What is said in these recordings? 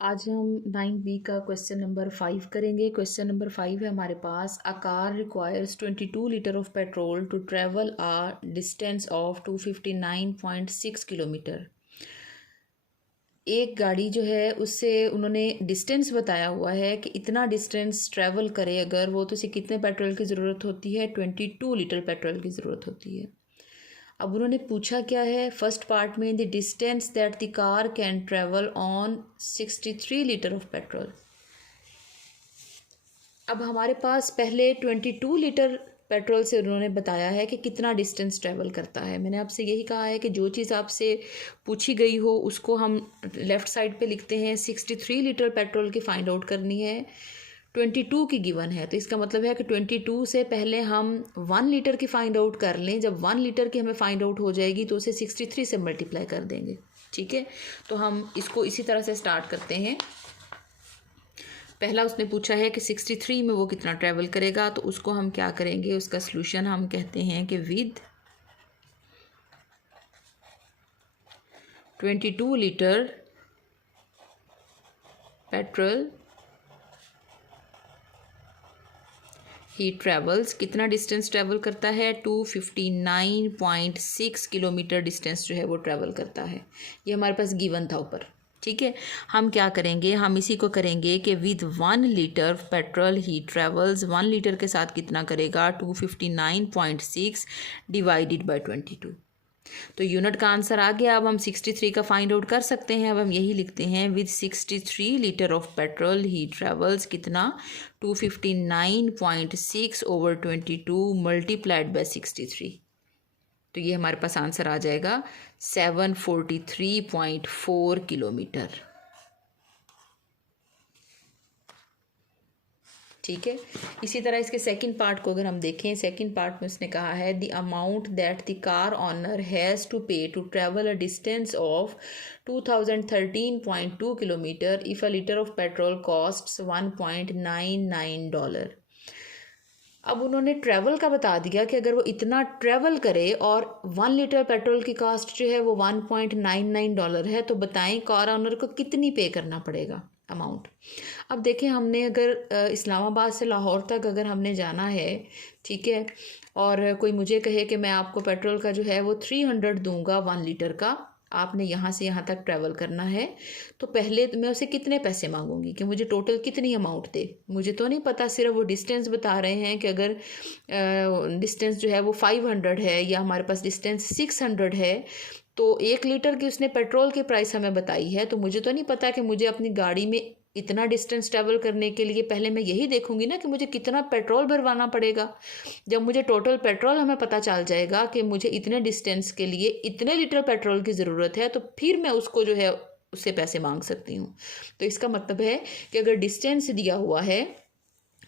आज हम 9B का क्वेश्चन नंबर 5 करेंगे। क्वेश्चन नंबर 5 है हमारे पास। A car requires 22 litre of petrol to travel a distance of 259.6 kilometre. एक गाड़ी जो है उससे उन्होंने डिस्टेंस बताया हुआ है कि इतना डिस्टेंस ट्रैवल करे अगर वो, तो उसे कितने पेट्रोल की ज़रूरत होती है? 22 लीटर पेट्रोल की ज़रूरत होती है। अब उन्होंने पूछा क्या है, फर्स्ट पार्ट में, the distance that the car can travel on 63 litre of petrol. अब हमारे पास पहले 22 लीटर पेट्रोल से उन्होंने बताया है कि कितना डिस्टेंस ट्रैवल करता है। मैंने आपसे यही कहा है कि जो चीज़ आपसे पूछी गई हो उसको हम लेफ़्ट साइड पे लिखते हैं। 63 लीटर पेट्रोल की फाइंड आउट करनी है, 22 की गिवन है, तो इसका मतलब है कि 22 से पहले हम 1 लीटर की फाइंड आउट कर लें। जब 1 लीटर की हमें फाइंड आउट हो जाएगी तो उसे 63 से मल्टीप्लाई कर देंगे। ठीक है, तो हम इसको इसी तरह से स्टार्ट करते हैं। पहला उसने पूछा है कि 63 में वो कितना ट्रैवल करेगा, तो उसको हम क्या करेंगे, उसका सलूशन हम कहते हैं कि with 22 litre petrol he travels, कितना डिस्टेंस ट्रैवल करता है? 259.6 किलोमीटर डिस्टेंस जो है वो ट्रैवल करता है। ये हमारे पास गिवन था ऊपर। ठीक है, हम क्या करेंगे, हम इसी को करेंगे कि with 1 litre petrol he travels, 1 litre के साथ कितना करेगा? 259.6 डिवाइडेड बाई 22। तो यूनिट का आंसर आ गया। अब हम 63 का फाइंड आउट कर सकते हैं। अब हम यही लिखते हैं, with 63 litre of petrol he travels कितना? 259.6 ओवर 22 मल्टीप्लाइड बाय 63। तो ये हमारे पास आंसर आ जाएगा 743.4 किलोमीटर। ठीक है, इसी तरह इसके सेकंड पार्ट को अगर हम देखें, सेकंड पार्ट में उसने कहा है, the amount that the car owner has to pay to travel a distance of 2013.2 kilometre if a litre of petrol costs $1.99। अब उन्होंने ट्रैवल का बता दिया कि अगर वो इतना ट्रैवल करे और 1 लीटर पेट्रोल की कॉस्ट जो है वो $1.99 है, तो बताएं कार ऑनर को कितनी पे करना पड़ेगा अमाउंट। अब देखें, हमने अगर इस्लामाबाद से लाहौर तक अगर हमने जाना है, ठीक है, और कोई मुझे कहे कि मैं आपको पेट्रोल का जो है वो 300 दूंगा 1 लीटर का, आपने यहाँ से यहाँ तक ट्रैवल करना है, तो पहले तो मैं उसे कितने पैसे मांगूंगी कि मुझे टोटल कितनी अमाउंट दे? मुझे तो नहीं पता, सिर्फ वो डिस्टेंस बता रहे हैं कि अगर डिस्टेंस जो है वो 500 है या हमारे पास डिस्टेंस 600 है, तो 1 लीटर की उसने पेट्रोल की प्राइस हमें बताई है। तो मुझे तो नहीं पता कि मुझे अपनी गाड़ी में इतना डिस्टेंस ट्रैवल करने के लिए पहले मैं यही देखूंगी ना कि मुझे कितना पेट्रोल भरवाना पड़ेगा। जब मुझे टोटल पेट्रोल हमें पता चल जाएगा कि मुझे इतने डिस्टेंस के लिए इतने लीटर पेट्रोल की ज़रूरत है, तो फिर मैं उसको जो है उससे पैसे मांग सकती हूँ। तो इसका मतलब है कि अगर डिस्टेंस दिया हुआ है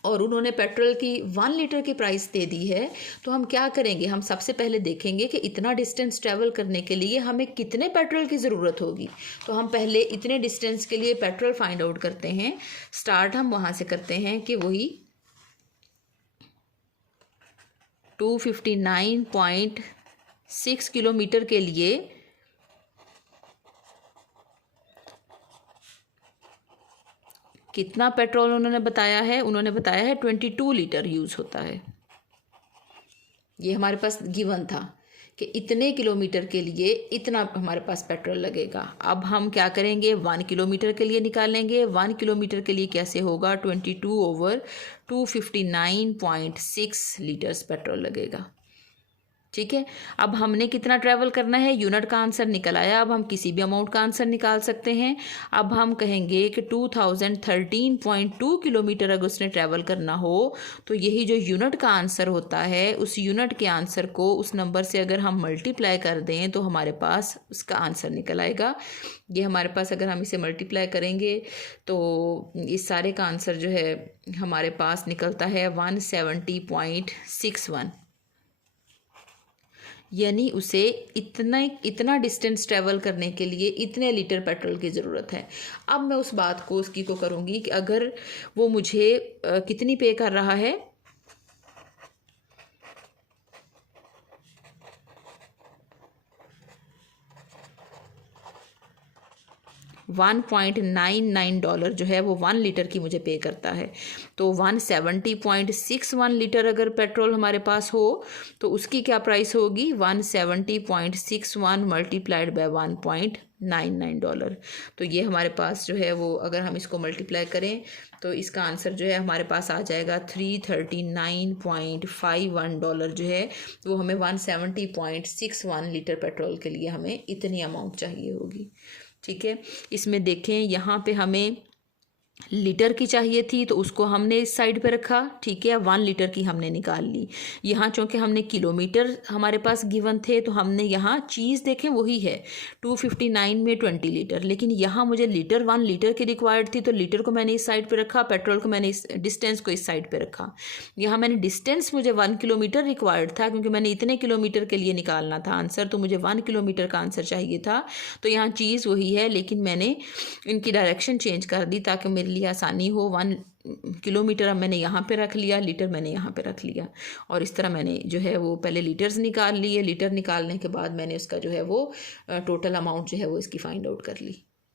और उन्होंने पेट्रोल की 1 लीटर की प्राइस दे दी है, तो हम क्या करेंगे, हम सबसे पहले देखेंगे कि इतना डिस्टेंस ट्रैवल करने के लिए हमें कितने पेट्रोल की ज़रूरत होगी। तो हम पहले इतने डिस्टेंस के लिए पेट्रोल फाइंड आउट करते हैं। स्टार्ट हम वहाँ से करते हैं कि वही 259.6 किलोमीटर के लिए कितना पेट्रोल उन्होंने बताया है? उन्होंने बताया है 22 लीटर यूज़ होता है। ये हमारे पास गिवन था कि इतने किलोमीटर के लिए इतना हमारे पास पेट्रोल लगेगा। अब हम क्या करेंगे, 1 किलोमीटर के लिए निकालेंगे। 1 किलोमीटर के लिए कैसे होगा? 22 ओवर 259.6 लीटर्स पेट्रोल लगेगा। ठीक है, अब हमने कितना ट्रैवल करना है, यूनिट का आंसर निकल आया। अब हम किसी भी अमाउंट का आंसर निकाल सकते हैं। अब हम कहेंगे कि 2013.2 किलोमीटर अगर उसने ट्रैवल करना हो, तो यही जो यूनिट का आंसर होता है, उस यूनिट के आंसर को उस नंबर से अगर हम मल्टीप्लाई कर दें तो हमारे पास उसका आंसर निकल आएगा। ये हमारे पास अगर हम इसे मल्टीप्लाई करेंगे तो इस सारे का आंसर जो है हमारे पास निकलता है 170.61। यानी उसे इतना डिस्टेंस ट्रैवल करने के लिए इतने लीटर पेट्रोल की ज़रूरत है। अब मैं उस बात को उसकी को करूँगी कि अगर वो मुझे कितनी पे कर रहा है, $1.99 जो है वो 1 लीटर की मुझे पे करता है। तो 170.61 लीटर अगर पेट्रोल हमारे पास हो तो उसकी क्या प्राइस होगी, 170.61 मल्टीप्लाइड बाय $1.99। तो ये हमारे पास जो है वो अगर हम इसको मल्टीप्लाई करें तो इसका आंसर जो है हमारे पास आ जाएगा $339.51 जो है वो हमें 170.61 लीटर पेट्रोल के लिए हमें इतनी अमाउंट चाहिए होगी। ठीक है, इसमें देखें यहाँ पे हमें लीटर की चाहिए थी तो उसको हमने इस साइड पे रखा। ठीक है, 1 लीटर की हमने निकाल ली। यहाँ चूँकि हमने किलोमीटर हमारे पास गिवन थे तो हमने यहाँ चीज़ देखें वही है 259 में 20 लीटर, लेकिन यहाँ मुझे लीटर 1 लीटर की रिक्वायर्ड थी तो लीटर को मैंने इस साइड पे रखा, पेट्रोल को मैंने इस डिस्टेंस को इस साइड पे रखा। यहाँ मैंने डिस्टेंस मुझे 1 किलोमीटर रिक्वायर्ड था क्योंकि मैंने इतने किलोमीटर के लिए निकालना था आंसर, तो मुझे 1 किलोमीटर का आंसर चाहिए था। तो यहाँ चीज़ वही है लेकिन मैंने इनकी डायरेक्शन चेंज कर दी ताकि मेरे लिए आसानी हो। 1 किलोमीटर अब मैंने यहाँ पे रख लिया, लीटर मैंने यहाँ पे रख लिया, और इस तरह मैंने जो है वो पहले लीटर्स निकाल लिए। लीटर निकालने के बाद मैंने उसका जो है वो टोटल अमाउंट जो है वो इसकी फाइंड आउट कर ली।